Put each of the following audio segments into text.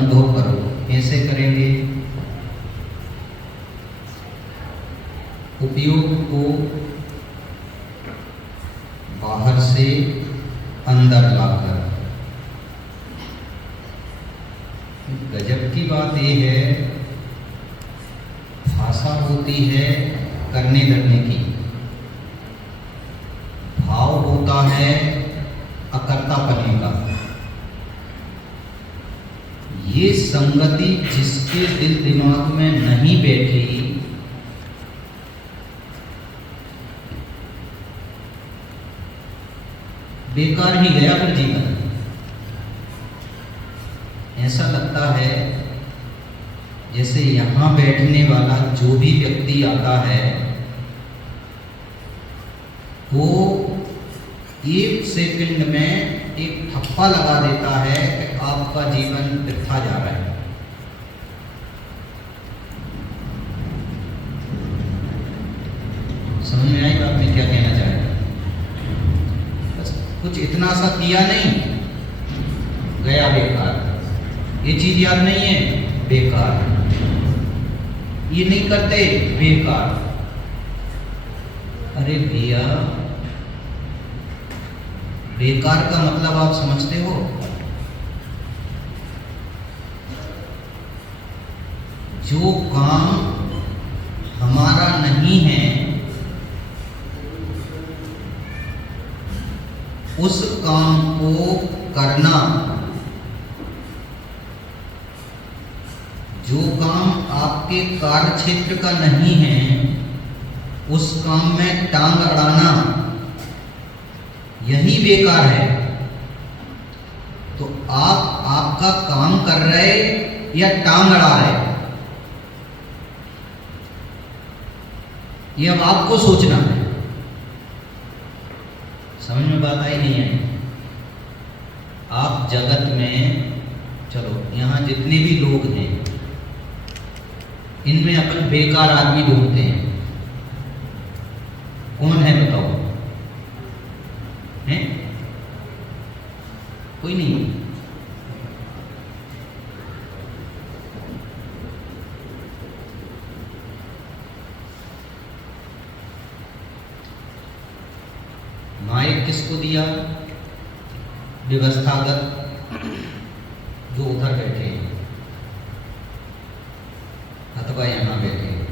अनुभव करो। कैसे करेंगे? उपयोग को बाहर से अंदर लाकर। गजब की बात यह है, भाषा होती है करने धरने की, भाव होता है अकर्तापने का। ये संगति जिसके दिल दिमाग में नहीं बैठी, बेकार ही गया फिर जीवन। ऐसा लगता है जैसे यहाँ बैठने वाला जो भी व्यक्ति आता है वो एक सेकंड में एक ठप्पा लगा देता है कि आपका जीवन वृथा जा रहा है। समझ में आई बात में क्या कहना चाह रहा? बस कुछ इतना सा किया नहीं, गया बेकार। ये चीज याद नहीं है, बेकार। ये नहीं करते, बेकार। अरे भैया, बेकार का मतलब आप समझते हो? जो काम हमारा नहीं है उस काम को करना, जो काम आपके कार्य क्षेत्र का नहीं है उस काम में टांग अड़ाना, यही बेकार है। तो आप आपका काम कर रहे या टांग अड़ा रहे, ये अब आपको सोचना है। समझ में बात आई नहीं आई? आप जगत में, चलो यहाँ जितने भी लोग हैं इनमें अपन बेकार आदमी ढूंढते हैं। कौन है बताओ? हैं? कोई नहीं। माइक किसको दिया? व्यवस्थागत जो उधर बैठे हैं अथवा यहाँ बैठे हैं।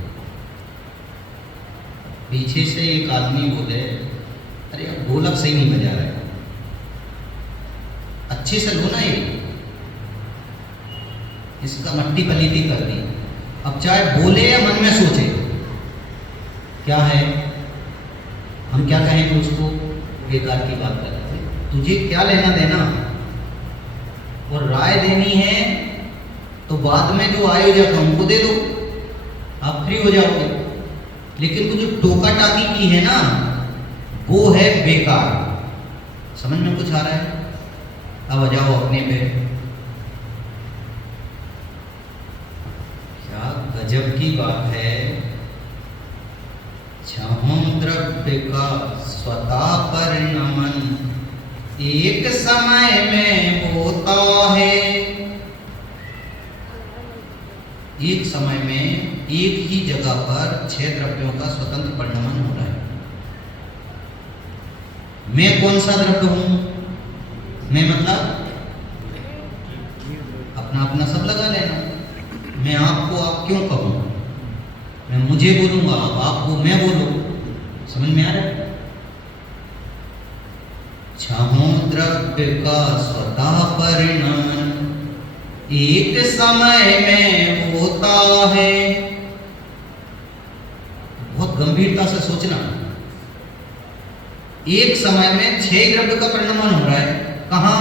पीछे से एक आदमी बोले, अरे अब ढोलक सही नहीं बजा रहा है, अच्छे से लो ना, ये इसका मट्टी पलीटी कर दी। अब चाहे बोले या मन में सोचे, क्या है, हम क्या कहेंगे उसको? बेकार की बात कर रहे हैं। तुझे क्या लेना देना? और राय देनी है तो बाद में जो आयोजक है उनको दे दो, आप फ्री हो जाओगे। लेकिन वो जो टोका टाकी की है ना, वो है बेकार। समझ में कुछ आ रहा है? अब आ जाओ अपने पे। क्या गजब की बात है। छहों द्रव्य का स्वतः परिणमन एक समय में होता है। एक समय में एक ही जगह पर 6 द्रव्यों का स्वतंत्र परिणमन हो रहा है। मैं कौन सा द्रव्य हूं? मैं मतलब अपना अपना सब लगा लेना। मैं आपको आप क्यों कहूं? मैं मुझे बोलूंगा, आपको मैं बोलूं। समझ में आ रहा है? छहों द्रव्य का स्वतः परिणमन एक समय में होता है। बहुत गंभीरता से सोचना। एक समय में 6 द्रव्य का परिणमन हो रहा है। कहां?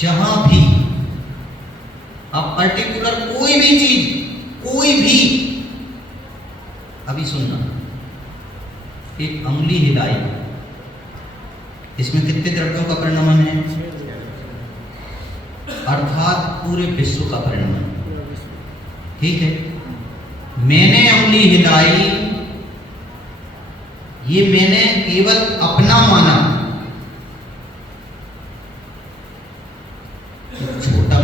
जहां भी आप पर्टिकुलर कोई भी चीज, कोई भी, अभी सुनना, एक अंगुली हिलाई, इसमें कितने द्रव्यों का परिणमन है? अर्थात पूरे विश्व का परिणमन। ठीक है, मैंने अंगुली हिलाई, ये मैंने केवल अपना माना। छोटा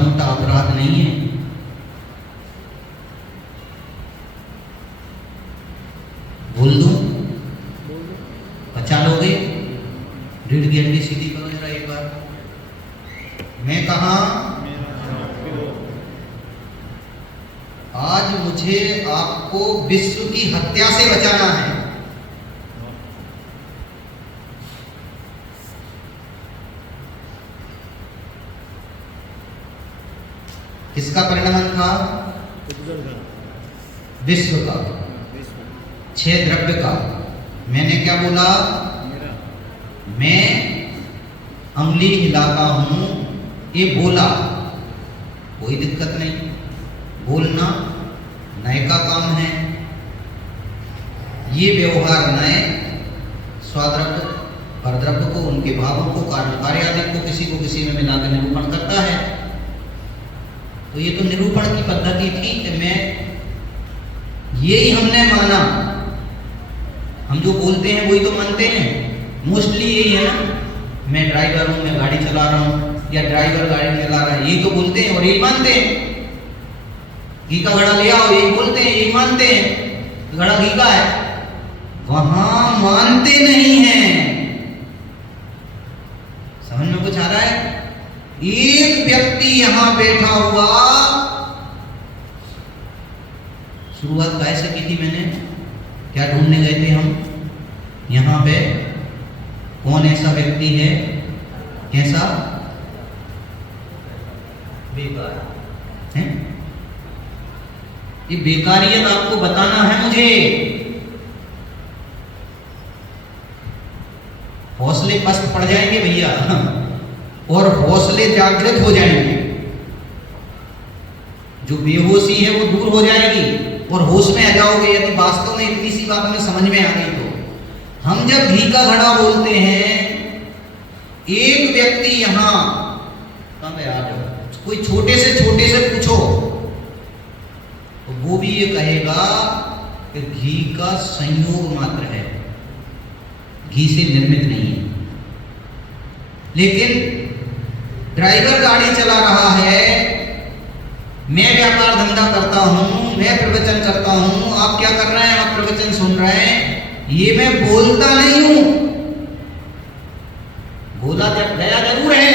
आज मुझे आपको विश्व की हत्या से बचाना है। किसका परिणमन था? विश्व का, 6 द्रव्य का। मैंने क्या बोला? मैं अंगुली हिलाता हूं, ये बोला, कोई दिक्कत नहीं, बोलना नए का काम है। ये व्यवहार नए स्वाद्रव्य परद्रव्य को, उनके भावों को, कार्य आदि को किसी में मिलाकर निरूपण करता है। तो ये तो निरूपण की पद्धति थी कि मैं यही हमने माना। हम जो बोलते हैं वही तो मानते हैं, मोस्टली यही है ना। मैं ड्राइवर हूँ, मैं गाड़ी चला रहा हूँ, या ड्राइवर गाड़ी चला रहा है, यही तो बोलते हैं और यही मानते हैं। घी का घड़ा ले आओ, यही बोलते हैं, यही मानते हैं, घड़ा घी का है। वहां मानते नहीं हैं। समझ में कुछ आ रहा है? एक व्यक्ति यहां बैठा हुआ, शुरुआत कैसे की थी मैंने? क्या ढूंढने गए थे हम? यहां पे कौन ऐसा व्यक्ति है, कैसा? बेकार है। ये बेकारियत आपको बताना है मुझे। हौसले पस्त पड़ जाएंगे भैया, और हौसले जागृत हो जाएंगे। जो बेहोशी है वो दूर हो जाएगी और होश में आ जाओगे, यदि वास्तव में इतनी सी बात में समझ में आ गई तो। हम जब घी का घड़ा बोलते हैं, एक व्यक्ति यहां कहां पे, आ जाओ, कोई छोटे से पूछो तो वो भी ये कहेगा कि घी का संयोग मात्र है, घी से निर्मित नहीं है। लेकिन ड्राइवर गाड़ी चला रहा है, मैं व्यापार धंधा करता हूं, मैं प्रवचन करता हूं, आप क्या कर रहे हैं? आप प्रवचन सुन रहे हैं। ये मैं बोलता नहीं हूं, बोला गया जरूर है,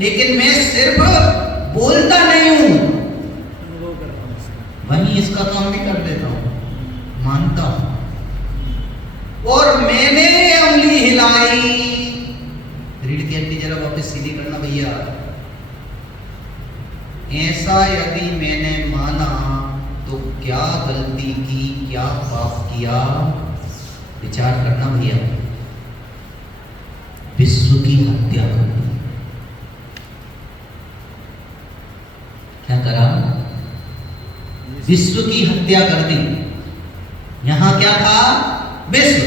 लेकिन मैं सिर्फ बोलता नहीं हूं, वहीं इसका काम भी कर देता हूं, मानता हूं। और मैंने उंगली हिलाई, रीढ़ की हड्डी जरा वापस सीधी करना भैया। ऐसा यदि मैंने माना तो क्या गलती की, क्या पाप किया, विचार करना भैया। विश्व की हत्या कर दी। क्या करा? विश्व की हत्या कर दी। यहां क्या था? विश्व,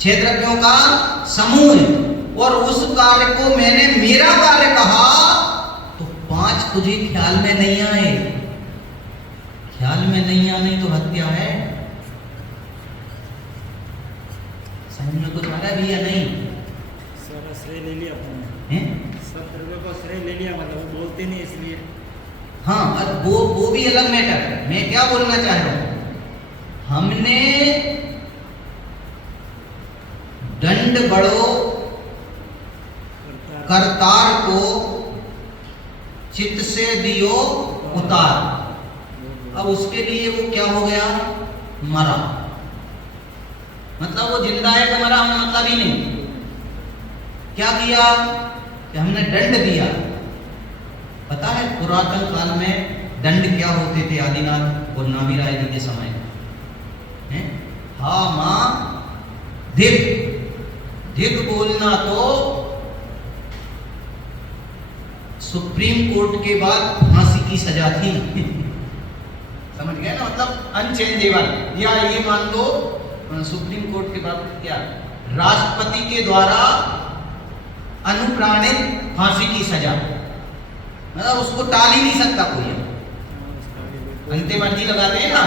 6 द्रव्यों का समूह। और उस कार्य को मैंने मेरा कार्य कहा तो 5 तुझे ख्याल में नहीं आए। ख्याल में नहीं आने तो हत्या है। समझ में कुछ आ रहा है भैया? नहीं, सारा श्रेय ले लिया आपने, सब द्रव्यों का श्रेय ले लिया, मतलब वो बोलते नहीं इसलिए। हाँ, अब वो भी अलग मैटर है। मैं क्या बोलना चाह रहा हूं, हमने दंड बड़ो करतार को चित्त से दियो उतार। अब उसके लिए वो क्या हो गया? मरा। मतलब वो जिंदा है कि मरा, हमें मतलब ही नहीं। क्या किया कि हमने दंड दिया। पता है पुरातन काल में दंड क्या होते थे? आदिनाथ और नाभि राय जी के समय है, हा मां धिक, धिक बोलना तो सुप्रीम कोर्ट के बाद फांसी की सजा थी। समझ गए ना? मतलब अनचेंजेबल, या ये मान लो सुप्रीम कोर्ट के बाद क्या, राष्ट्रपति के द्वारा अनुप्राणित फांसी की सजा, मतलब उसको टाल ही नहीं सकता कोई। अंतिम अर्जी लगाते हैं ना,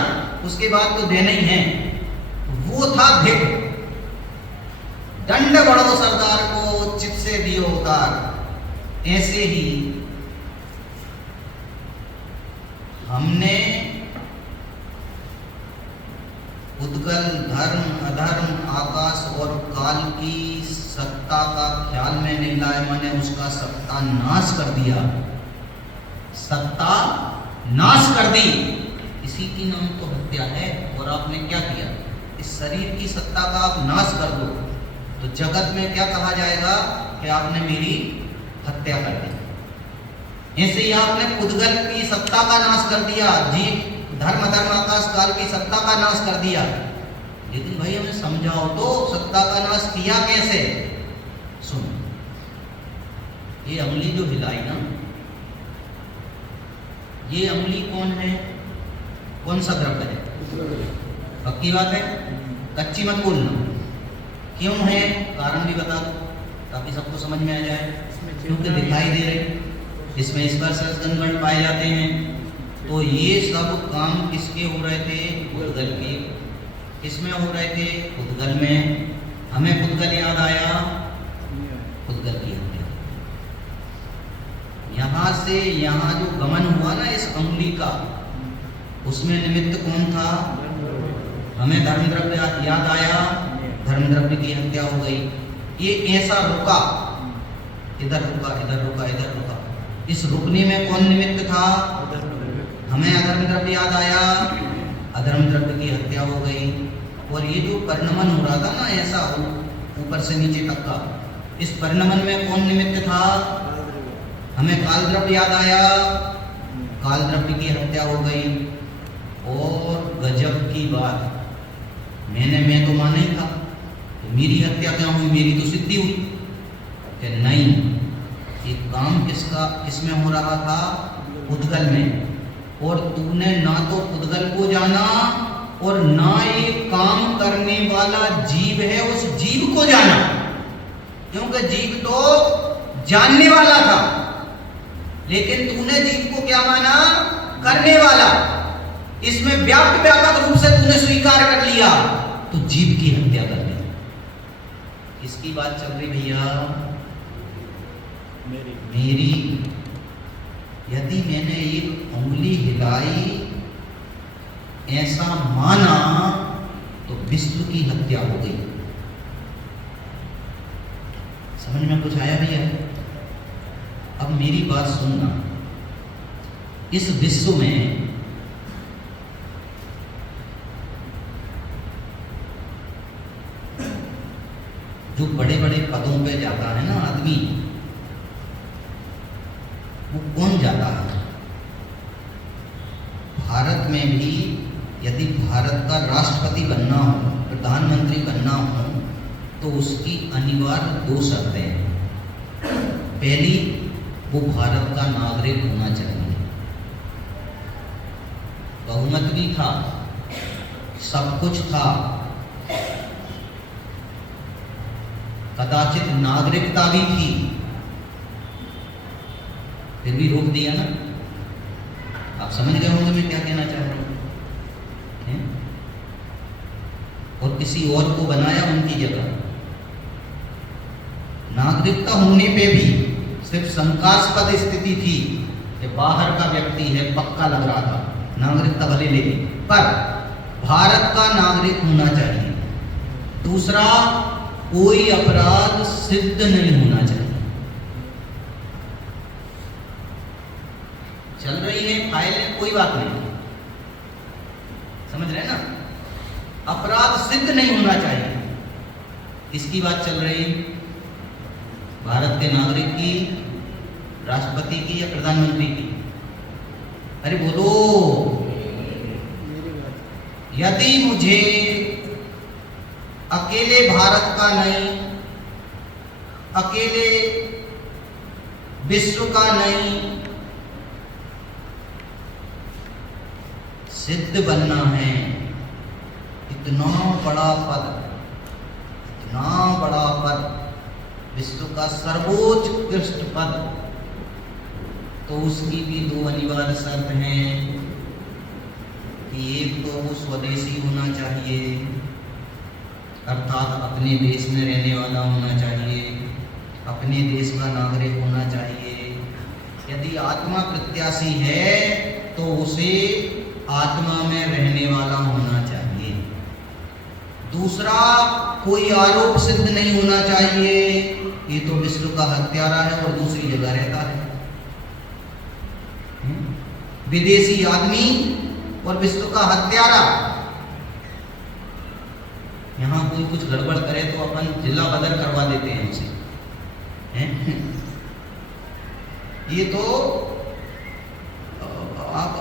उसके बाद तो देना ही है। वो था धिक, दंड बढ़ो सरदार को चित से दियो उतार। ऐसे ही हमने उद्गल, धर्म, अधर्म, आकाश और काल की सत्ता का ख्याल में नहीं लाए, मैंने उसका सत्ता नाश कर दिया, सत्ता नाश कर दी। इसी की नाम तो हत्या है। और आपने क्या किया, इस शरीर की सत्ता का आप नाश कर दो तो जगत में क्या कहा जाएगा कि आपने मेरी हत्या कर दी। ऐसे ही आपने पुद्गल की सत्ता का नाश कर दिया, जीव धर्म आकाश काल की सत्ता का नाश कर दिया। लेकिन भाई हमें समझाओ तो सत्ता का नाश किया कैसे। सुनो, ये अंगुली जो हिलाई ना, ये अंगुली कौन है, कौन सा द्रव्य है? पक्की बात है, कच्ची मत बोलना। क्यों है, कारण भी बता दो ताकि सबको समझ में आ जाए। क्योंकि दिखाई दे रहे, इसमें स्पर्श रसगंध पाए जाते हैं। तो ये सब काम किसके हो रहे थे, पुद्गल के। किसमें हो रहे थे, पुद्गल में। हमें पुद्गल याद आया, पुद्गल की हत्या। यहाँ से यहाँ जो गमन हुआ ना इस अंगुली का, उसमें निमित्त कौन था, हमें धर्म द्रव्य याद आया, धर्म द्रव्य की हत्या हो गई। ये ऐसा रुका, इधर रुका, इधर रुका, इधर रुका। इस रुकने में कौन निमित्त था, हमें अधर्म द्रव्य याद आया, अधर्म द्रव्य की हत्या हो गई। और ये जो परिणमन हो रहा था ना ऐसा ऊपर से नीचे तक का, इस परिणमन में कौन निमित्त था, हमें काल द्रव्य याद आया, काल द्रव्य की हत्या हो गई। और गजब की बात, मैं तो माना ही था, तो मेरी हत्या क्या हुई, मेरी तो सिद्धि हुई कि नहीं। ये काम किसमें हो रहा था, पुद्गल में। और तूने ना तो पुद्गल को जाना और ना ये काम करने वाला जीव है उस जीव को जाना, क्योंकि जीव तो जानने वाला था, लेकिन तूने जीव को क्या माना, करने वाला। इसमें व्यापक रूप से तूने स्वीकार कर लिया, तो जीव की हत्या कर दी। किसकी बात चल रही भैया, मेरी। यदि मैंने एक उंगली हिलाई ऐसा माना तो विश्व की हत्या हो गई। समझ में कुछ आया भैया? अब मेरी बात सुनना, इस विश्व में जो बड़े बड़े पदों पे जाता है ना आदमी, वो कौन जाता है? भारत में भी यदि भारत का राष्ट्रपति बनना हो, प्रधानमंत्री बनना हो, तो उसकी अनिवार्य 2 शर्तें हैं। पहली, वो भारत का नागरिक होना चाहिए, बहुमत भी था, सब कुछ था, कदाचित नागरिकता भी थी, फिर भी रोक दिया ना। आप समझ गए होंगे मैं क्या कहना चाह रहा हूं। और किसी और को बनाया उनकी जगह। नागरिकता होने पे भी सिर्फ शंकास्पद स्थिति थी कि बाहर का व्यक्ति है, पक्का लग रहा था, नागरिकता भले ले ली, पर भारत का नागरिक होना चाहिए। दूसरा, कोई अपराध सिद्ध नहीं होना चाहिए। चल रही है फाइल में, कोई बात नहीं, समझ रहे हैं ना। अपराध सिद्ध नहीं होना चाहिए। इसकी बात चल रही, भारत के नागरिक की, राष्ट्रपति की या प्रधानमंत्री की? अरे बोलो। यदि मुझे अकेले भारत का नहीं, अकेले विश्व का नहीं, सिद्ध बनना है, इतना बड़ा पद, इतना बड़ा पद, विश्व का सर्वोत्कृष्ट पद, तो उसकी भी 2 अनिवार्य शर्त हैं कि एक तो वो स्वदेशी होना चाहिए, अर्थात अपने देश में रहने वाला होना चाहिए, अपने देश का नागरिक होना चाहिए। यदि आत्मा प्रत्याशी है तो उसे आत्मा में रहने वाला होना चाहिए। दूसरा, कोई आरोप सिद्ध नहीं होना चाहिए, ये तो विश्व का हत्यारा है और दूसरी जगह रहता है। विदेशी आदमी और विश्व का हत्यारा। यहाँ कोई कुछ गड़बड़ करे तो अपन जिला बदल करवा देते हैं उसे, हैं? ये तो आप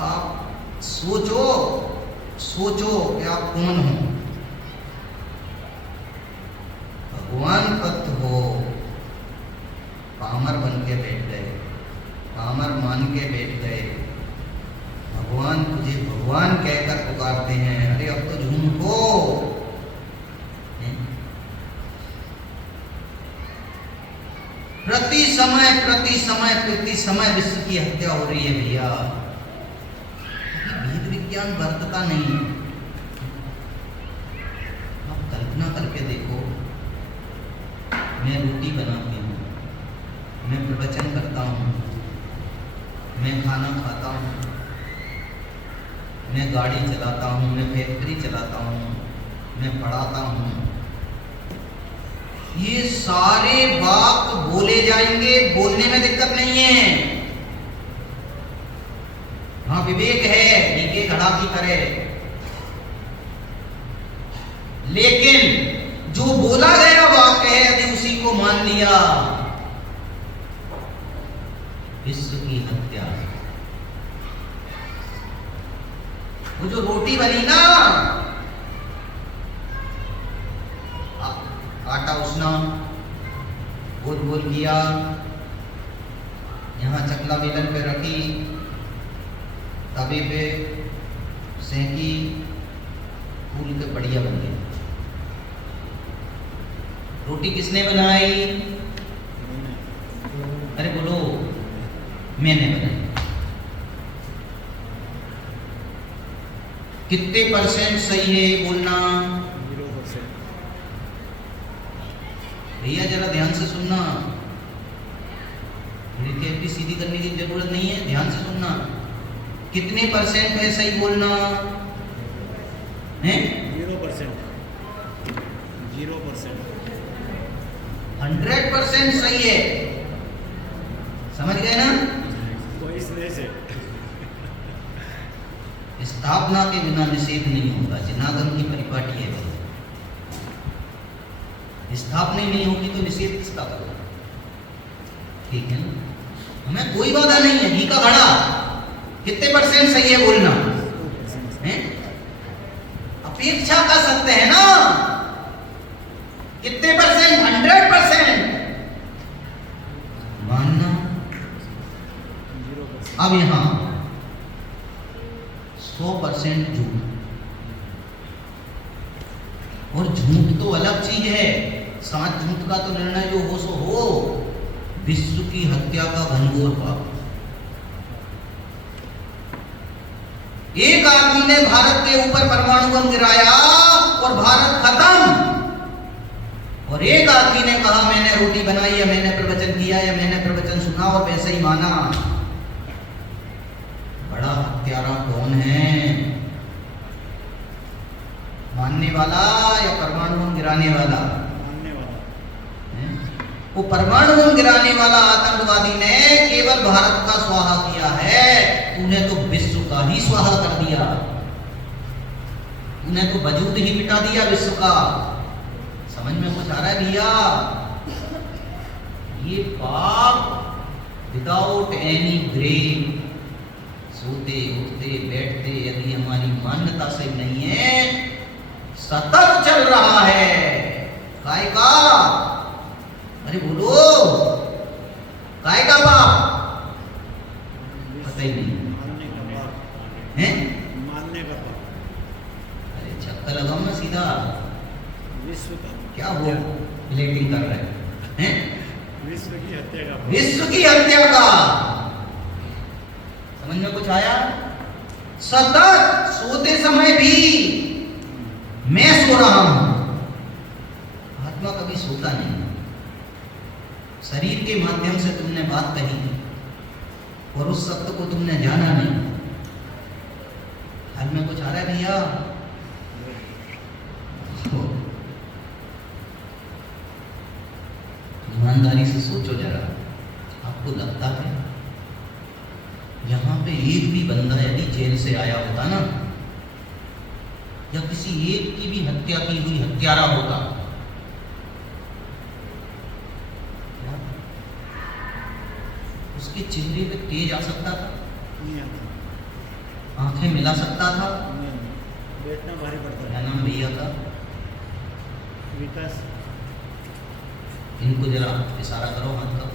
सोचो कि आप कौन हो। भगवान भक्त हो, पामर बन के बैठ गए, पामर मान के बैठ गए, भगवान तुझे भगवान कहकर पुकारते हैं। अरे अब तो झूठ हो। प्रति समय विश्व की हत्या हो रही है भैया। वेद विज्ञान वर्तता नहीं है। आप कल्पना करके देखो, मैं रोटी बनाती हूँ, मैं प्रवचन करता हूँ, मैं खाना खाता हूँ, मैं गाड़ी चलाता हूँ, मैं फैक्ट्री चलाता हूँ, मैं पढ़ाता हूँ। ये सारे वाक्य बोले जाएंगे, बोलने में दिक्कत नहीं है। हाँ विवेक है, नीके घड़ा की करे, लेकिन जो बोला गया वाक्य है यदि उसी को मान लिया, विश्व की हत्या। वो जो रोटी बनी ना, आटा उसना, गोल गोल किया, यहाँ चकला बेलन पे रखी, तवे पे सेंकी, फूल के बढ़िया बन गई। रोटी किसने बनाई? अरे बोलो, मैंने बनाई। कितने परसेंट सही है बोलना? 0%। भैया जरा ध्यान से सुनना, मेरी सीधी करने की जरूरत नहीं है, ध्यान से सुनना। कितने परसेंट है सही बोलना? है 0%। 100% सही है। समझ गए ना? कोई इसने से स्थापना के बिना निषेध नहीं होगा, जनागम की परिपाटी है। स्थापना ही नहीं होगी तो निषेध किसका करोगे? ठीक है ना? हमें कोई बाधा नहीं है। घी का घड़ा कितने परसेंट सही है बोलना? है? अपेक्षा कर सकते हैं ना, कितने परसेंट? 100% मानना। 0%। अब यहां 100% झूठ, और झूठ तो अलग चीज है। साथ झूठ का तो निर्णय जो हो सो हो, विश्व की हत्या का घनघोर पाप। एक आदमी ने भारत के ऊपर परमाणु बम गिराया और भारत खत्म, और एक आदमी ने कहा मैंने रोटी बनाई, या मैंने प्रवचन किया, या मैंने प्रवचन सुना और वैसे ही माना। बड़ा हत्यारा कौन है? मानने वाला या परमाणु बम गिराने वाला? मानने वाला। वो परमाणु बम गिराने वाला आतंकवादी ने केवल भारत का स्वाहा किया है, तूने तो विश्व का ही स्वाहा कर दिया। तूने तो वजूद ही मिटा दिया विश्व का। समझ में कुछ आ रहा है भैया? ये पाप विदाउट एनी ब्रेक, सोते उठते बैठते यदि हमारी मान्यता से नहीं है, सतत चल रहा है। काय का? अरे बोलो, काय का पाप? पता ही नहीं मानने का पाप है। मानने का पाप। अरे छक्का लगाओ ना सीधा। विश्व का क्या वो रिलेटिंग कर रहे हैं? विश्व की हत्या का पाप। विश्व की हत्या का। समझ में कुछ आया? सतत सोते समय भी मैं सो रहा हूं। आत्मा कभी सोता नहीं। शरीर के माध्यम से तुमने बात कही और उस सत्य को तुमने जाना नहीं। हाल में कुछ आ रहा है भैया? ईमानदारी से सोचो जरा, आपको लगता है यहाँ पे एक भी बंदा यदि जेल से आया होता ना, या किसी एक की भी हत्या की हुई हत्यारा होता, क्या उसके चेहरे पे तेज आ सकता था? नहीं आता, आंखें मिला सकता था? नहीं, बैठना भारी पड़ता क्या है। नाम भैया का? विकास इनको जरा इशारा करो हाथ का।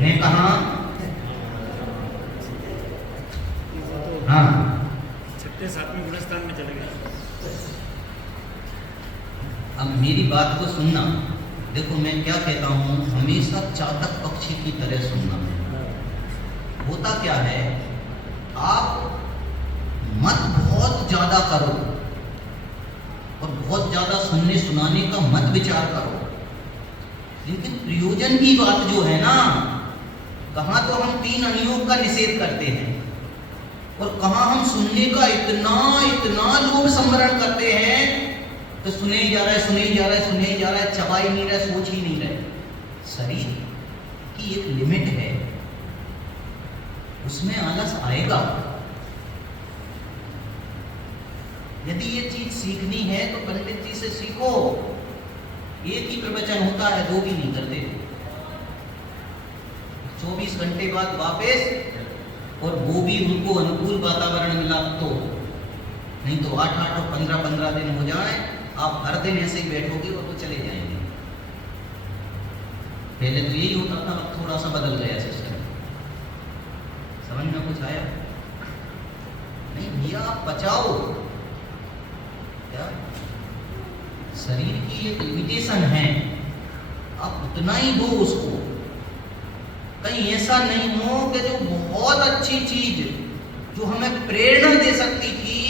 मैं कहा हाँ, 6 7वें गुणस्थान में चले गए। अब मेरी बात को सुनना। देखो मैं क्या कहता हूँ, हमेशा चातक पक्षी की तरह सुनना। होता क्या है, आप मत बहुत ज्यादा करो और बहुत ज्यादा सुनने सुनाने का मत विचार करो, लेकिन प्रयोजन की बात जो है ना, कहाँ तो हम 3 अनियोग का निषेध करते हैं और कहाँ हम सुनने का इतना लोभ संवरण करते हैं तो सुने ही जा रहा है, सुने ही जा रहा है, सुने ही जा रहा है, चबा ही नहीं रहा, सोच ही नहीं रहे। शरीर की एक लिमिट है, उसमें आलस आएगा। यदि ये चीज सीखनी है तो पंडित जी से सीखो। एक ही प्रवचन होता है, 2 भी नहीं करते। 24 घंटे बाद वापस, और वो भी उनको अनुकूल वातावरण मिला तो, नहीं तो 8-8 और 15-15 दिन हो जाए, आप हर दिन ऐसे ही बैठोगे और वो चले जाएंगे। पहले तो यही होता था, अब थोड़ा सा बदल गया सिस्टम। समझ में कुछ आया? नहीं भैया, आप बचाओ। क्या शरीर की एक लिमिटेशन है, आप उतना ही दो उसको। कहीं ऐसा नहीं हो कि जो बहुत अच्छी चीज जो हमें प्रेरणा दे सकती थी,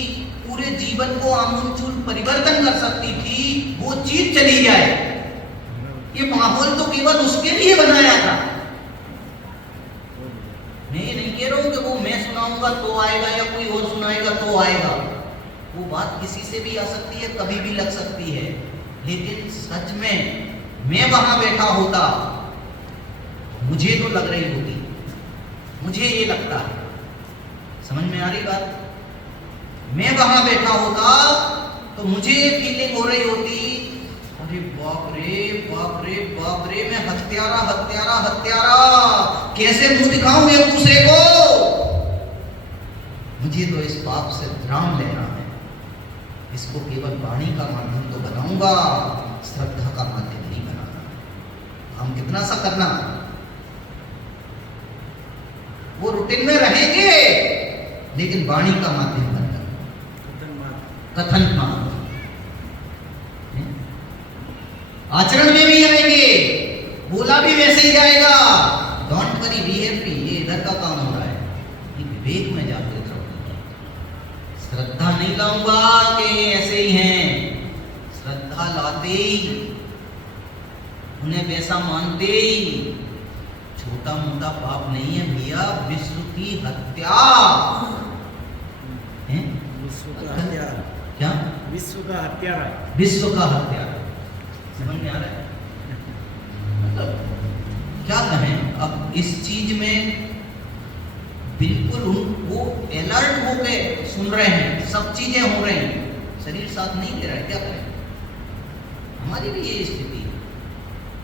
पूरे जीवन को आमूलचूल परिवर्तन कर सकती थी, वो चीज चली जाए। ये माहौल तो केवल उसके लिए बनाया था। मैं ये नहीं कह रहा हूं कि वो मैं सुनाऊंगा तो आएगा या कोई और सुनाएगा तो आएगा। वो बात किसी से भी आ सकती है, कभी भी लग सकती है, लेकिन सच में मैं वहां बैठा होता, मुझे तो लग रही होती, मुझे ये लगता है। समझ में आ रही बात? मैं वहां बैठा होता तो मुझे ये फीलिंग हो रही होती, अरे बाप रे बाप रे बाप रे, मैं हत्यारा हत्यारा हत्यारा, कैसे मुंह दिखाऊं एक दूसरे को। मुझे तो इस पाप से विराम लेना है, इसको केवल वाणी का माध्यम तो बनाऊंगा, श्रद्धा का माध्यम नहीं बनाना। हम कितना सा करना, वो रूटीन में रहेंगे, लेकिन वाणी का माध्यम बनकर, कथन मार्ग, आचरण में भी आएंगे, बोला भी वैसे ही जाएगा। डोंट वरी, बी हैप्पी, ये इधर का काम हो रहा है, ये विवेक में जागृत रखूंगा। श्रद्धा नहीं लाऊंगा कि ऐसे ही हैं, श्रद्धा लाते ही, उन्हें वैसा मानते ही, छोटा मोटा पाप नहीं है भैया, विश्व की हत्या है। विश्व का हत्यारा, क्या? विश्व का हत्यारा, विश्व का हत्यारा। समझ में आ रहा है? मतलब क्या कहें, अब इस चीज में बिल्कुल वो अलर्ट हो के सुन रहे हैं, सब चीजें हो रही हैं, शरीर साथ नहीं दे रहा है। क्या करें, हमारी भी ये स्थिति है,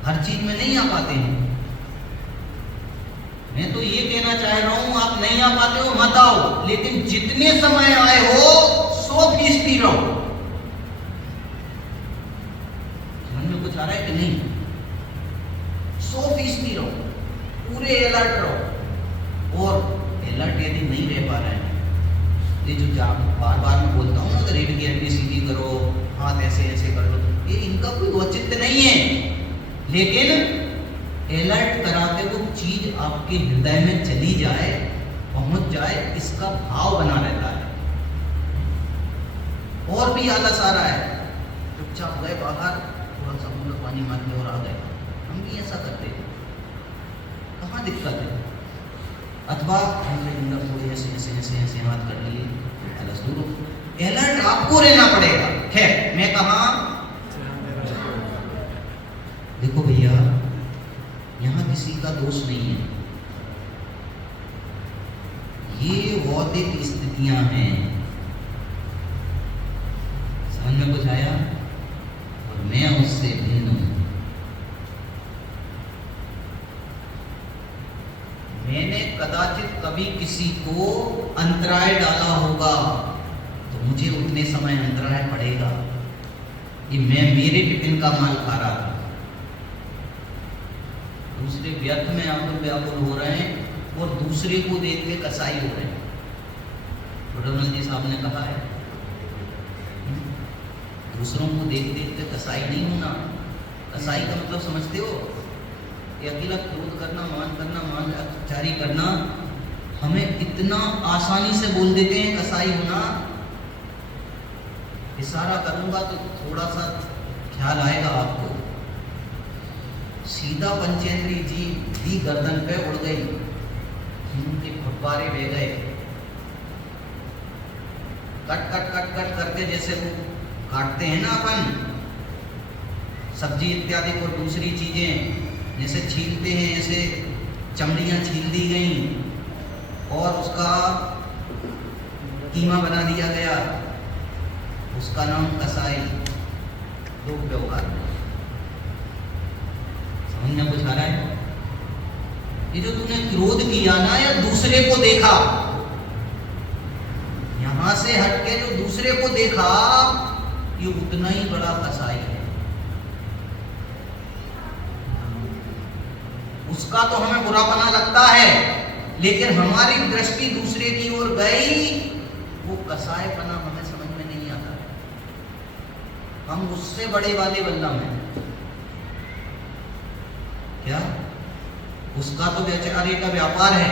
हर चीज में नहीं आ पाते हैं। मैं तो ये कहना चाह रहा हूं, आप नहीं आ पाते हो मत आओ, लेकिन जितने समय आए हो 100% रहो। समझ में कुछ आ रहा है कि नहीं? 100% रहो, पूरे अलर्ट रहो। और अलर्ट यदि नहीं रह पा रहे हैं, ये जो बार बार मैं बोलता हूँ ना, रीड की एबीसीडी करो, हाथ ऐसे ऐसे कर लो, ये इनका कोई औचित्य नहीं है, लेकिन अलर्ट कराते वो चीज आपके हृदय में चली जाए, पहुंच जाए, इसका भाव बना रहता है। और भी आलस आ रहा है, चुपचाप गए बाहर, थोड़ा सा मुंह में पानी मार के और आ गए। हम भी ऐसा करते हैं, कहाँ दिक्कत है? अथवा हमने अंदर थोड़ी ऐसे ऐसे ऐसे ऐसे हाथ कर लिए, आलस दूर हो। अलर्ट आपको रहना पड़ेगा। खैर, मैं कहा, देखो भैया, यहाँ किसी का दोष नहीं है, ये भौतिक स्थितियां हैं, किसी को अंतराय डाला होगा तो मुझे उतने समय अंतराय पड़ेगा। ये मैं मेरे टिफिन का माल खा रहा था, दूसरे व्यर्थ में आकुल व्याकुल हो रहे हैं और दूसरे को देख के कसाई हो रहे हैं। वडोदरा जी साहब ने कहा है, दूसरों को देख देख के कसाई नहीं होना। कसाई का मतलब समझते हो? ये अकेला क्रोध करना, मान अत्याचारी करना। हमें इतना आसानी से बोल देते हैं कसाई होना। इशारा करूंगा तो थोड़ा सा ख्याल आएगा आपको। सीधा पंचेंद्री जी दी गर्दन पे उड़ गई, उनके फुटवारे बह गए। कट कट कट कट करके जैसे वो काटते हैं ना अपन सब्जी इत्यादि को, दूसरी चीजें जैसे छीलते हैं, ऐसे चमड़ियां छील दी गई और उसका कीमा बना दिया गया। उसका नाम कसाई। लोक व्यवहार समझ में कुछ आ रहा है? ये जो तूने क्रोध किया ना, या दूसरे को देखा, यहां से हटके जो दूसरे को देखा, ये उतना ही बड़ा कसाई है। उसका तो हमें बुरापना लगता है, लेकिन हमारी दृष्टि दूसरे की ओर गई, वो कसाईपना हमें समझ में नहीं आता। हम उससे बड़े वाले बल्लम हैं क्या? उसका तो बेचारे का व्यापार है,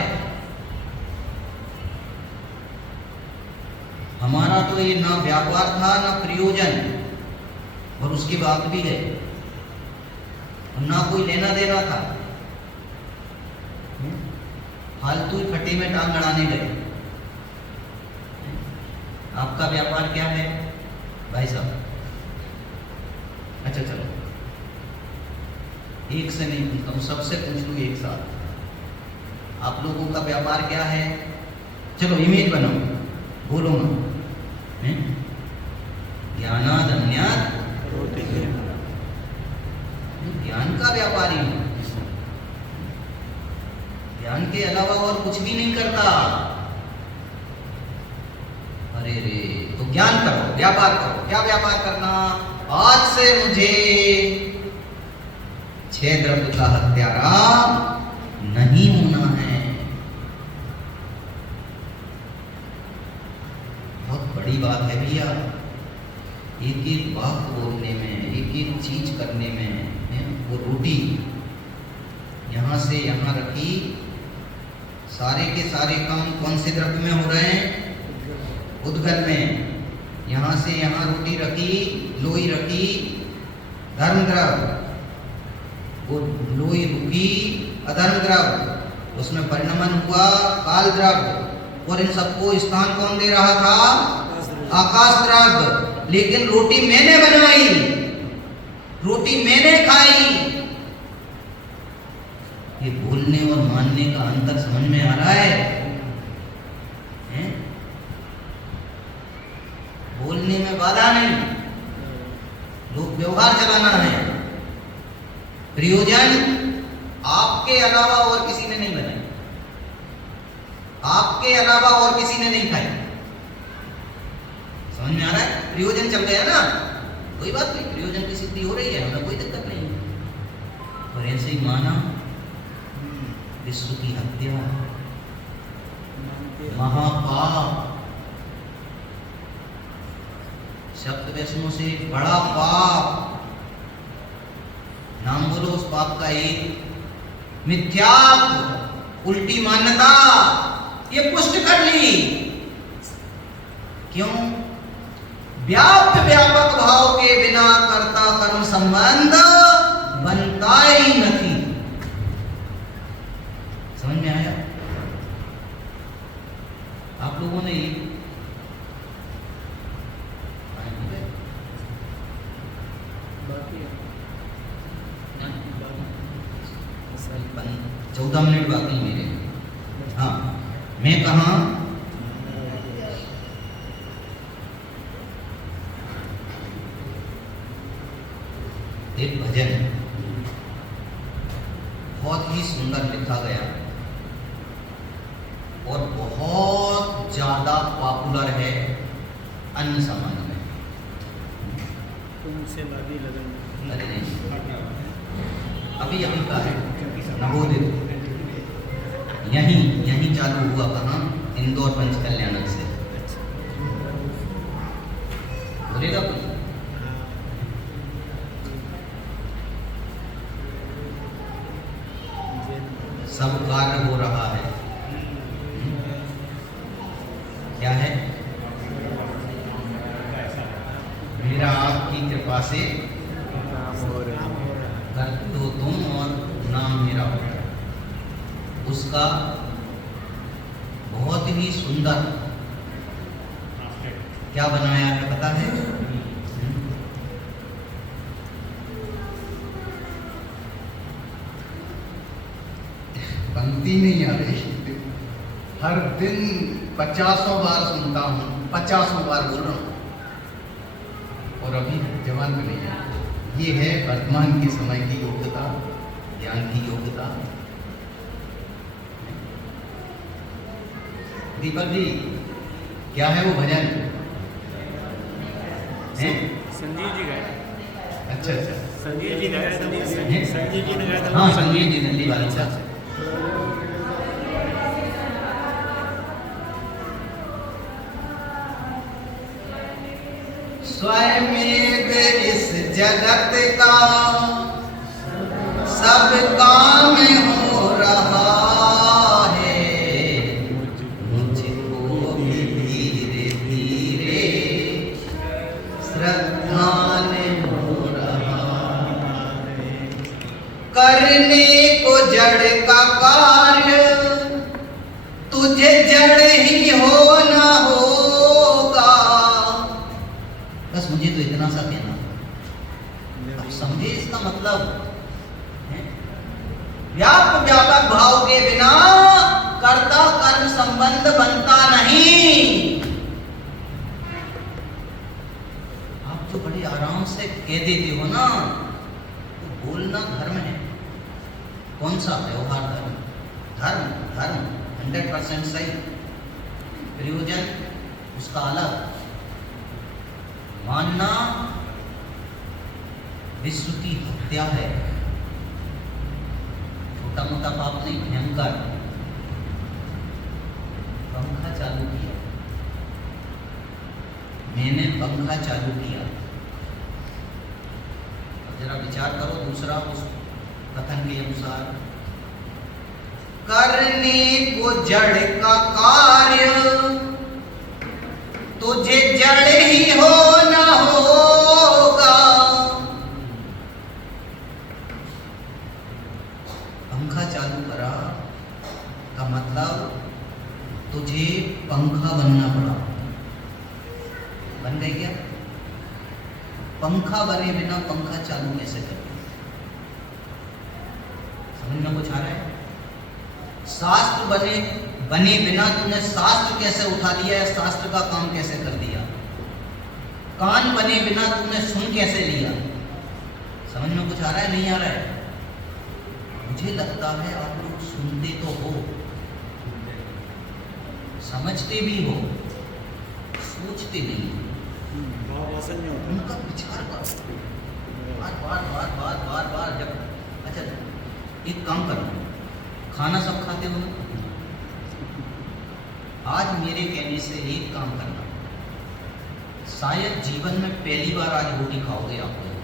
हमारा तो ये ना व्यापार था ना प्रयोजन, और उसकी बात भी है, और ना कोई लेना देना था। फालतू ही फटे में टांग अड़ाने गए। आपका व्यापार क्या है भाई साहब? अच्छा चलो, एक से नहीं पूछता हूँ, सबसे पूछ लूँ एक साथ। आप लोगों का व्यापार क्या है? चलो इमेज बनाओ, बोलो ना। ज्ञानादन्यात् ज्ञान का व्यापारी हूं, ज्ञान के अलावा और कुछ भी नहीं करता। अरे रे, तो ज्ञान करो, व्यापार करो। क्या व्यापार करना? आज से मुझे 6 द्रव्य का हत्यारा नहीं होना है। बहुत बड़ी बात है भैया। एक एक बात बोलने में, एक एक चीज करने में। वो रोटी यहां से यहां रखी, सारे के सारे काम कौन से द्रव्य में हो रहे हैं? उद्गल में। यहां से यहां रोटी रखी, लोई रखी, धर्म द्रव्य। वो लोई रुकी, अधर्म द्रव्य। उसमें परिणमन हुआ, काल द्रव्य। और इन सबको स्थान कौन दे रहा था? आकाश द्रव्य। लेकिन रोटी मैंने बनाई, रोटी मैंने खाई। ये बोलने और मानने का अंतर समझ में आ रहा है? बोलने में बाधा नहीं, लोक व्यवहार चलाना है। प्रयोजन आपके अलावा और किसी ने नहीं बनाई, आपके अलावा और किसी ने नहीं खाई। समझ में आ रहा है? प्रयोजन चल गया ना, कोई बात नहीं, प्रयोजन की सिद्धि हो रही है, हमें कोई दिक्कत नहीं है। और ऐसे ही माना विश्व की हत्या महापाप, शब्द वैष्णव से बड़ा पाप। नाम बोलो उस पाप का एक। मिथ्या, उल्टी मान्यता, ये पुष्ट कर ली। क्यों? व्याप्त व्यापक भाव के बिना कर्ता कर्म संबंध बनता ही नहीं। समझ में आया? आप लोगों ने बाकी 14 मिनट बाकी मेरे। हाँ, मैं कहा एक भजन बहुत ही सुंदर लिखा गया और बहुत ज़्यादा पॉपुलर है अन्य समाज में? तुमसे लादी लगन। अरे नहीं, अभी अभी का है नवोदय, यहीं चालू हुआ। कहाँ? इंदौर पंचकल्याणक से। बोलेगा कुछ? सब कार्य हो रहा है। क्या है? मेरा आपकी कृपा से करते हो तुम और नाम मेरा हो रहा है। उसका बहुत ही सुंदर क्या बनाया है पता है? पंक्ति नहीं आ रही, हर दिन 50 बार सुनता हूँ, 50 बार बोल रहा हूँ और अभी जवान में नहीं है। ये है वर्तमान के समय की योग्यता, ज्ञान की योग्यता। दीपक जी, क्या है वो भजन? संजीव जी गाए। अच्छा अच्छा, संजीव जी गाया था। संजीव जी ने गाया था। हाँ संजीव जी नंदी वाले साहब। स्वयं इस जगत का सब काम हो रहा है, मुझको भी धीरे धीरे श्रद्धान हो रहा है। करने को जड़ का कार्य तुझे जड़ ही होना होगा। बस मुझे तो इतना सा कहना, अब समझे इसका मतलब। व्यापक व्यापक भाव के बिना कर्ता कर्म संबंध बनता नहीं। आप जो बड़े आराम से कह देते हो ना, तो बोलना धर्म है। कौन सा? व्यवहार धर्म। धर्म 100% सही, प्रयोजन उसका अलग। मानना विश्व की हत्या है, छोटा मोटा पाप नहीं, भयंकर। पंखा चालू किया, मैंने पंखा चालू किया। अब जरा विचार करो, दूसरा उस कथन के अनुसार, करने को जड़ का कार्य तुझे जड़ ही होना होगा। पंखा चालू करा का मतलब तुझे पंखा बनना पड़ा। बन गई क्या? पंखा बने बिना पंखा चालू कैसे कर? समझ में कुछ आ रहा है? शास्त्र बने बिना तूने शास्त्र कैसे उठा लिया है, शास्त्र का काम कैसे कर दिया? कान बने बिना तूने सुन कैसे लिया? समझ में कुछ आ रहा है? नहीं आ रहा है? मुझे लगता है आप लोग सुनते तो हो, समझते भी हो, सोचते नहीं हो। उनका विचार बार जब, अच्छा एक काम करना, खाना सब खाते हो ना, आज मेरे कहने से एक काम करना, शायद जीवन में पहली बार आज रोटी खाओगे आप लोग।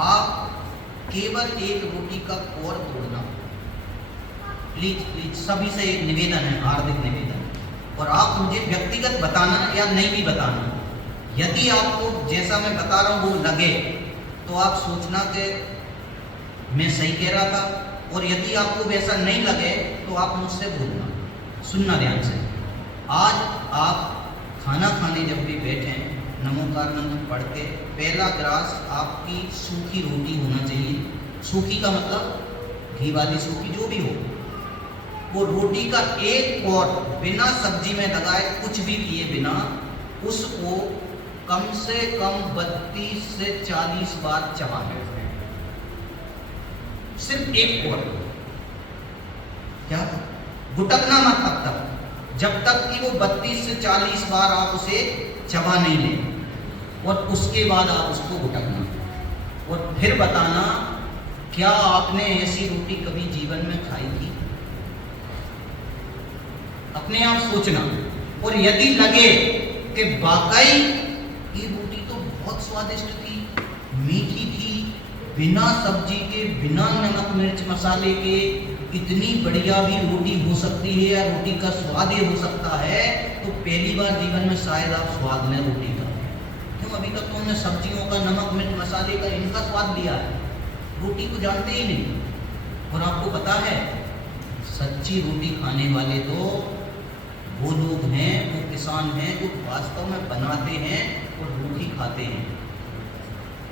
आप केवल एक रोटी का कोर तोड़ना, प्लीज प्लीज, सभी से एक निवेदन है, हार्दिक निवेदन। और आप मुझे व्यक्तिगत बताना या नहीं भी बताना। यदि आपको जैसा मैं बता रहा हूँ वो लगे तो आप सोचना कि मैं सही कह रहा था, और यदि आपको वैसा नहीं लगे तो आप मुझसे बोलना। सुनना ध्यान से। आज आप खाना खाने जब भी बैठें, नमोकार मंत्र पढ़ के पहला ग्रास आपकी सूखी रोटी होना चाहिए। सूखी का मतलब घी वाली सूखी जो भी हो, वो रोटी का एक कोर बिना सब्जी में लगाए, कुछ भी किए बिना, उसको कम से कम 32 से 40 बार चबाना। सिर्फ एक कोर, क्या घुटकना मत तब तक, जब तक कि वो 32 से 40 बार आप उसे चबा नहीं लें, और उसके बाद आप उसको गुटकना और फिर बताना क्या आपने ऐसी रोटी कभी जीवन में खाई थी। अपने आप सोचना, और यदि लगे कि वाकई ये रोटी तो बहुत स्वादिष्ट थी, मीठी थी, बिना सब्जी के, बिना नमक मिर्च मसाले के इतनी बढ़िया भी रोटी हो सकती है, या रोटी का स्वाद ये हो सकता है, तो पहली बार जीवन में शायद आप स्वाद लें रोटी का। क्यों? अभी तक तो हमने सब्जियों का, नमक मिर्च मसाले का, इनका स्वाद लिया है, रोटी को जानते ही नहीं। और आपको पता है सच्ची रोटी खाने वाले तो वो लोग हैं, वो किसान हैं जो वास्तव में बनाते हैं और रोटी खाते हैं,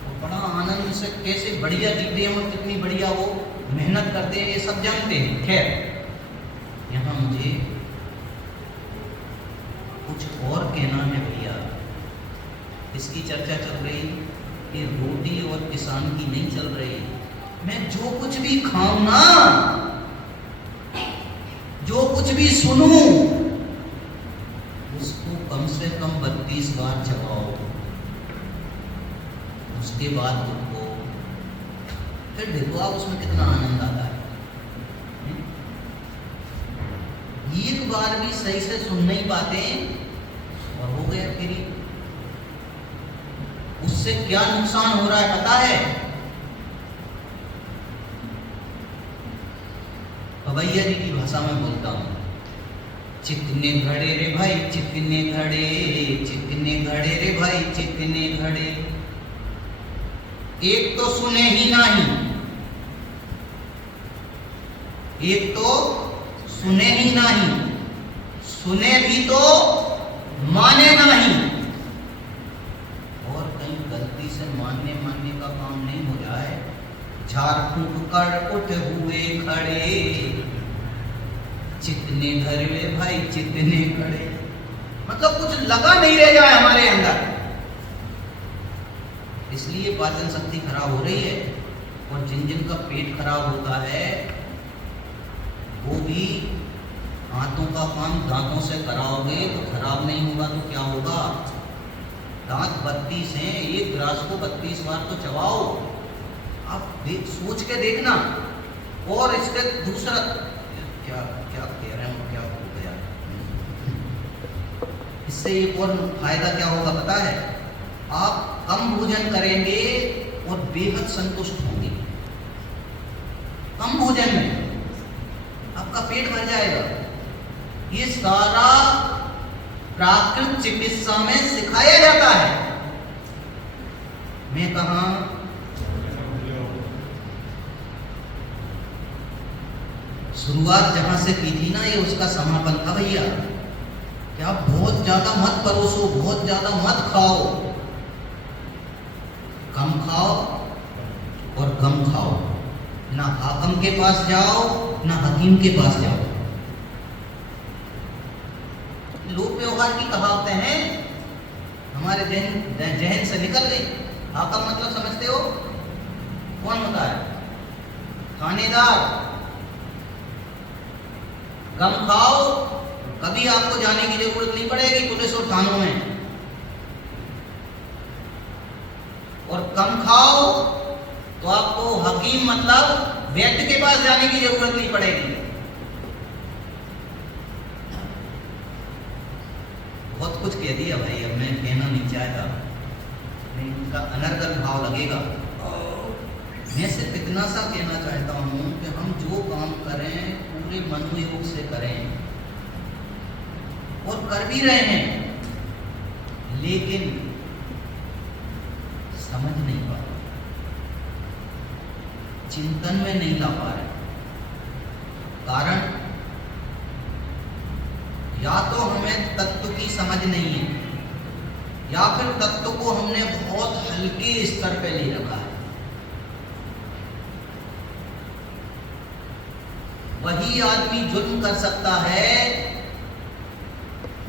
और बड़ा आनंद से कैसे बढ़िया जीते हैं और कितनी बढ़िया वो मेहनत करते हैं, ये सब जानते हैं। खैर, यहाँ मुझे कुछ और कहना है भैया। इसकी चर्चा चल रही कि रोटी और किसान की नहीं चल रही। मैं जो कुछ भी खाऊं ना, जो कुछ भी सुनूं, उसको कम से कम 32 बार चबाओ, उसके बाद तुमको फिर देखो आप उसमें कितना आनंद आता है। एक बार भी सही से सुन नहीं पाते और हो गया फिर। उससे क्या नुकसान हो रहा है पता है? भैया जी की भाषा में बोलता हूं, चिकने घड़े रे भाई, चिकने घड़े, चिकने घड़े रे भाई, चिकने घड़े। एक तो सुने ही नहीं, एक तो सुने ही नहीं, सुने भी तो माने नहीं, और कहीं गलती से मानने का काम नहीं हो जाए, झाड़ फूंक कर उठ हुए खड़े, चिकने घर में भाई चिकने खड़े। मतलब कुछ लगा नहीं रह जाए हमारे अंदर, इसलिए पाचन शक्ति खराब हो रही है। और जिन जिन का पेट खराब होता है वो भी हाथों का काम दांतों से कराओगे तो खराब नहीं होगा तो क्या होगा? दांत 32 हैं, एक ग्रास को 32 बार तो चबाओ। आप सोच के देखना। और इसके दूसरा क्या क्या कह रहे हैं, क्या हो गया, इससे एक और फायदा क्या होगा पता है? आप कम भोजन करेंगे और बेहद संतुष्ट होंगे। कम भोजन में आपका पेट भर जाएगा। ये सारा प्राकृतिक चिकित्सा में सिखाया जाता है। मैं कहा शुरुआत जहां से की थी ना, ये उसका समापन था भैया। क्या बहुत ज्यादा मत परोसो, बहुत ज्यादा मत खाओ, कम खाओ और कम खाओ। ना हाकिम के पास जाओ ना हकीम के पास जाओ। लोक व्यवहार की कहावतें हैं, हमारे जहन से निकल गई। हाकिम मतलब समझते हो? कौन होता है? थानेदार। कम खाओ, कभी आपको जाने की जरूरत नहीं पड़ेगी पुलिस और थानों में। और कम खाओ तो आपको हकीम मतलब वैद्य के पास जाने की जरूरत नहीं पड़ेगी। बहुत कुछ कह दिया भाई, अब मैं कहना नहीं चाहता, इनका अनर्गल भाव लगेगा। मैं सिर्फ इतना सा कहना चाहता हूँ कि हम जो काम करें पूरे मनोयोग से करें, और कर भी रहे हैं, लेकिन समझ नहीं पा रहे, चिंतन में नहीं ला पा रहे। कारण या तो हमें तत्व की समझ नहीं है, या फिर तत्व को हमने बहुत हल्के स्तर पे ले रखा है। वही आदमी जुल्म कर सकता है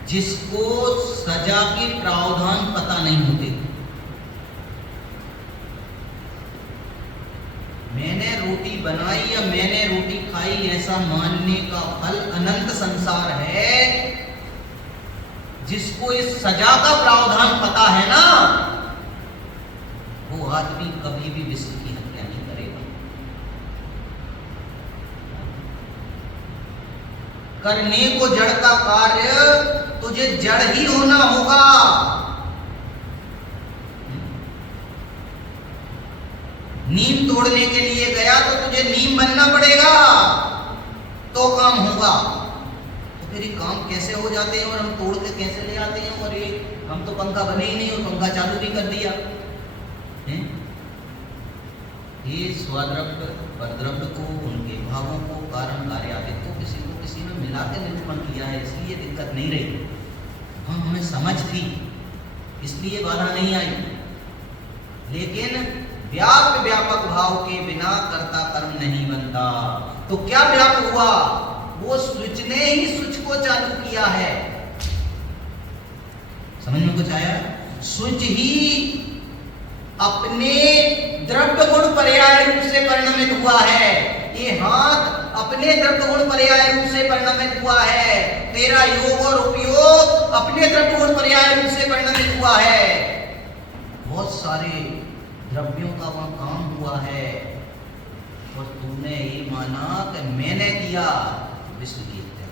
जिसको सजा के प्रावधान पता नहीं होते। मैंने रोटी बनाई या मैंने रोटी खाई ऐसा मानने का फल अनंत संसार है, जिसको इस सजा का प्रावधान पता है ना, वो आदमी कभी भी विश्व की हत्या नहीं करेगा। करने को जड़ का कार्य तुझे जड़ ही होना होगा। नीम तोड़ने के लिए गया तो तुझे नीम बनना पड़ेगा, तो काम होगा। तो फिर ये काम कैसे हो जाते हैं और हम तोड़ के कैसे ले आते हैं, और ये हम तो पंखा बने ही नहीं और पंखा चालू भी कर दिया है। ये स्वद्रव्य परद्रव्य को, उनके भावों को, कारण कार्यादि को किसी में मिला के निरूपण किया है, इसलिए दिक्कत नहीं रही। हाँ, हमें समझ थी इसलिए बाधा नहीं आई, लेकिन व्यापक भाव के बिना कर्ता कर्म नहीं बनता। तो क्या व्यापक हुआ? वो स्विच ने ही स्विच को चालू किया है। समझ में कुछ आया? स्विच ही अपने द्रव्य गुण पर्याय रूप से परिणमित हुआ है। ये हाथ अपने द्रव्य गुण पर्याय रूप से परिणमित हुआ है। तेरा योग और उपयोग अपने द्रव्य गुण पर्याय रूप से परिणमित हुआ है। बहुत सारे द्रव्यों का वहां काम हुआ है, और तूने ये माना कि मैंने किया, विश्व की हत्या।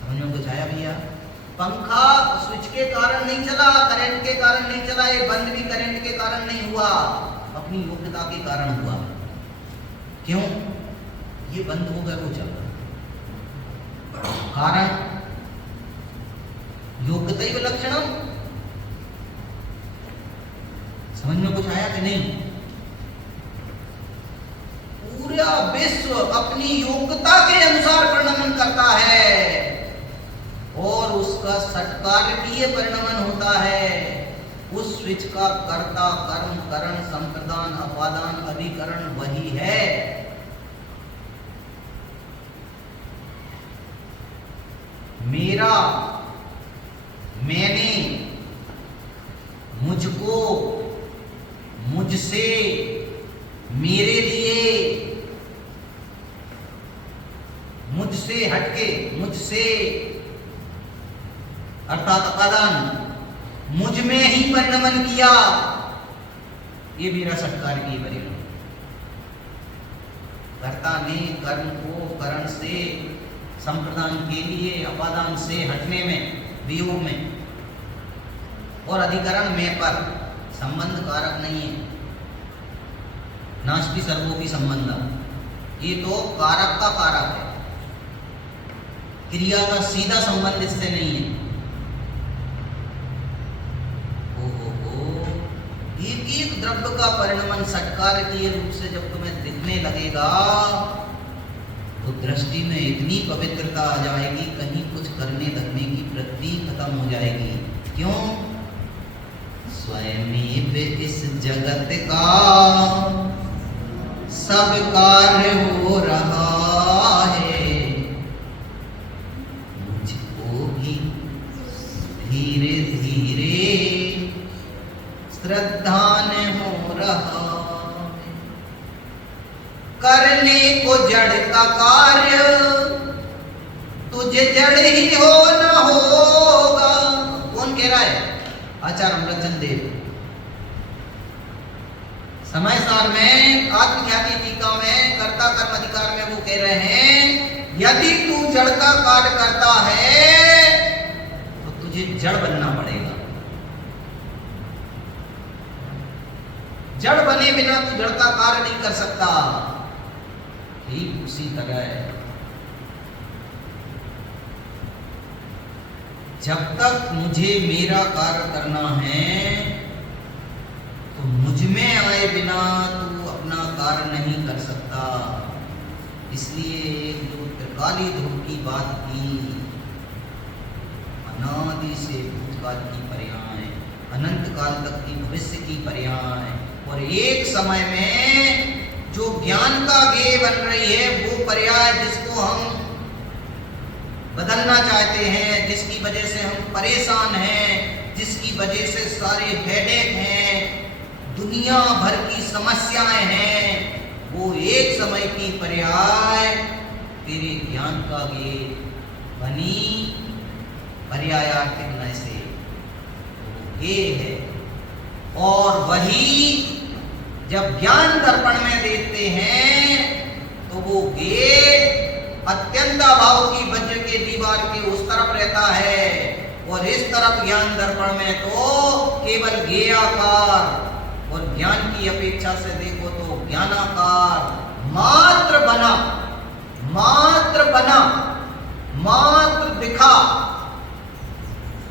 समझ में कुछ आया भैया? पंखा स्विच के कारण नहीं चला, करंट के कारण नहीं चला, ये बंद भी करंट के कारण नहीं हुआ, अपनी योग्यता के कारण हुआ। क्यों? ये बंद हो गया, वो चल रहा। कारण योग्यता ही विलक्षणम। समझ में कुछ आया कि नहीं? पूरा विश्व अपनी योग्यता के अनुसार परिणमन करता है, और उसका सत्कार्यकीय परिणमन होता है। उस स्विच का कर्ता कर्म करण संप्रदान अपादान अधिकरण वही है। मेरा, मैंने, मुझको, मुझसे, मेरे लिए, मुझसे हटके, मुझसे अर्थात अपादान, मुझ में ही परिणमन किया। ये मेरा सत्कार की परिणाम। कर्ता ने कर्म को करण से संप्रदान के लिए, अपादान से हटने में, वियोग में, और अधिकरण में पर संबंध कारक नहीं है। नास्ति सर्वोपि संबंध, ये तो कारक का कारक है, क्रिया का सीधा संबंध इससे नहीं है। एक एक द्रव्य का परिणमन सत्कार्यकीय रूप से जब तुम्हें दिखने लगेगा, तो दृष्टि में इतनी पवित्रता आ जाएगी, कहीं कुछ करने लगने की वृत्ति खत्म हो जाएगी। क्यों? स्वयं ही इस जगत का सब कार्य हो रहा है, मुझको भी धीरे धीरे श्रद्धान हो रहा है। करने को जड़ का कार्य तुझे जड़ ही होना होगा। कौन कह रहा है? आचार्य अमृतचंद देव। समय सार में आत्मख्याति टीका में कर्ता कर्म अधिकार में वो कह रहे हैं, यदि तू जड़ का कार्य करता है तो तुझे जड़ बनना पड़ेगा। जड़ बने बिना तू जड़ का कार्य नहीं कर सकता। ठीक उसी तरह जब तक मुझे मेरा कार्य करना है, तो मुझ में आए बिना तू अपना कार्य नहीं कर सकता। इसलिए जो त्रिकाली ध्रुव की बात की, अनादि से भूतकाल की पर्याय, अनंत काल तक की भविष्य की पर्याय, और एक समय में जो ज्ञान का गेय बन रही है वो पर्याय, जिसको हम बदलना चाहते हैं, जिसकी वजह से हम परेशान हैं, जिसकी वजह से सारे हेडेक हैं, दुनिया भर की समस्याएं हैं, वो एक समय की पर्याय तेरे ज्ञान का गेय बनी पर्यायार्थिक न से ये है। और वही जब ज्ञान दर्पण में देखते हैं तो वो गे अत्यंत अभाव की वज्र के दीवार के उस तरफ रहता है, और इस तरफ ज्ञान दर्पण में तो केवल गेयाकार, और ज्ञान की अपेक्षा से देखो तो ज्ञानाकार मात्र बना, मात्र बना, मात्र दिखा,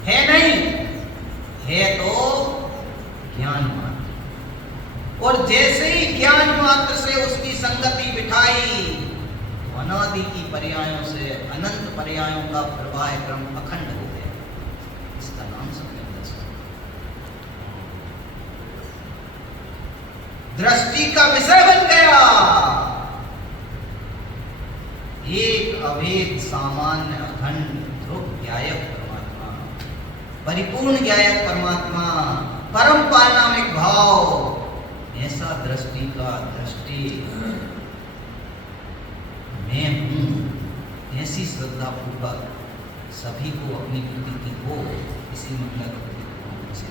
है नहीं, है तो ज्ञान मात्र। और जैसे ही ज्ञान मात्र से उसकी संगति बिठाई, अनादि की पर्यायों से अनंत पर्यायों का प्रवाह क्रम अखंड हो गया। इसका नाम सम्यक दृष्टि। दृष्टि का विषय बन गया एक अभेद सामान्य अखंड ध्रुव ज्ञायक परमात्मा, परिपूर्ण ज्ञायक परमात्मा, परम पारनामिक भाव। ऐसा दृष्टि का दृष्टि मैं हूं, ऐसी श्रद्धा पूर्वक सभी को अपनी प्रतीति हो, इसी मंगल से